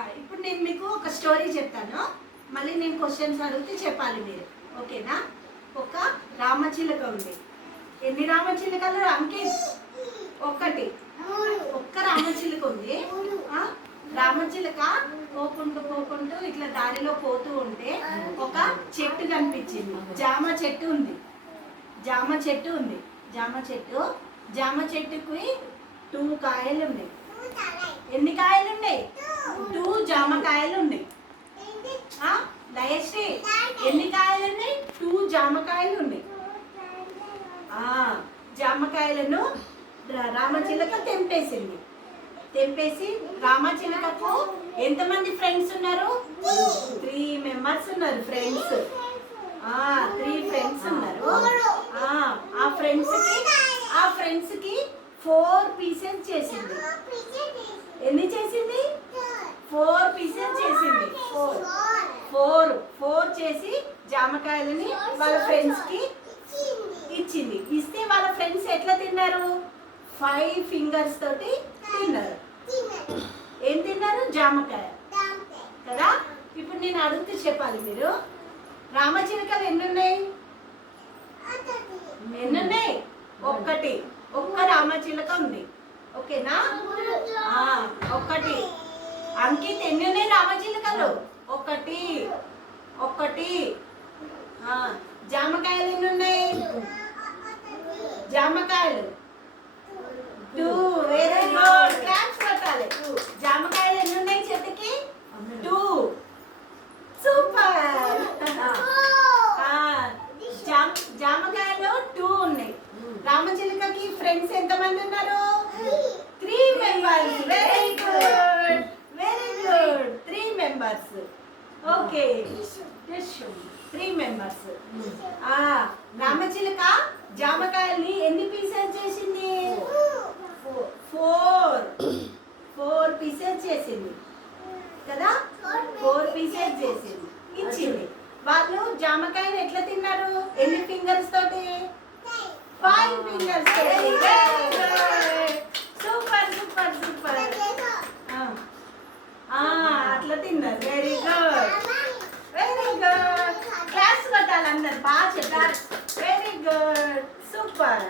ఇప్పుడు నేను మీకు ఒక స్టోరీ చెప్తాను. మళ్ళీ నేను క్వశ్చన్స్ అడిగితే చెప్పాలి మీరు. ఓకేనా? ఒక రామచిలుక ఉంది. ఎన్ని రామచిలుకలు అంకిత్? ఒక్కటి. ఒక్క రామచిలుక ఉంది. రామచిలుక పోకుంటూ ఇట్లా దారిలో పోతూ ఉంటే ఒక చెట్టు కనిపించింది. జామ చెట్టు ఉంది. జామ చెట్టుకి 2 కాయలు ఉన్నాయి. ఎన్ని కాయలు ఉన్నాయి? 2 జామకాయలు ఉన్నాయి. దయశ్రీ, ఎన్ని కాయలు ఉన్నాయి? 2 జామకాయలు ఉన్నాయి. జామకాయలను రామచిలుక తెంపేసి రామచిలుకకు ఎంతమంది ఫ్రెండ్స్ ఉన్నారు? 3 మెంబర్స్ ఉన్నారు. ఫ్రెండ్స్ 3 ఫ్రెండ్స్ ఉన్నారు. ఆ ఫ్రెండ్స్ కి 4 పీసెస్ చేసింది. ఎన్ని చేసింది? 4 పీసెస్ చేసింది. 4 చేసి జామకాయలని వాళ్ళ ఫ్రెండ్స్ కి ఇచ్చింది. ఇస్తే వాళ్ళ ఫ్రెండ్స్ ఎట్లా తిన్నారు? 5 ఫింగర్స్ తోటి తిన్నారు. ఏం తిన్నారు? జామకాయ కదా. ఇప్పుడు నేను అడుగుతూ చెప్పాలి మీరు. రామచిలుకలు ఎన్నున్నాయి? ఒక్క రామచిలుక ఉంది. ఓకేనా? ఒక్కటి. అంకిత్, ఎన్ని ఉన్నాయి రామచిలుకలు? ఒక్కటి. జామకాయలు ఎన్ని ఉన్నాయి? జామకాయలు 2. Very good. క్లాప్స్ కొట్టాలి. జామకాయలు ఎన్ని ఉన్నాయి చెట్టుకి? 2. సూపర్. జామకాయలు 2 ఉన్నాయి. రామచిలుకకి ఫ్రెండ్స్ ఎంతమంది ఉన్నారు? 3 members. Very good. 3 members. Okay, 3 members. రామచిలుక జామకాయల్ని ఎన్ని పీసెస్ చేసింది? 4 పీసెస్ చేసింది కదా. 4 పీసెస్ చేసింది, ఇచ్చింది. వాళ్ళు జామకాయలు ఎట్లా తిన్నారు? ఎన్ని ఫింగర్స్ తోటి? 5 ఫింగర్స్ తోటి. సూపర్. అట్లా తిన్నారు. Very good. క్లాస్ కొట్టాలి అందరు. బాగా చెప్పారు. Very good. సూపర్.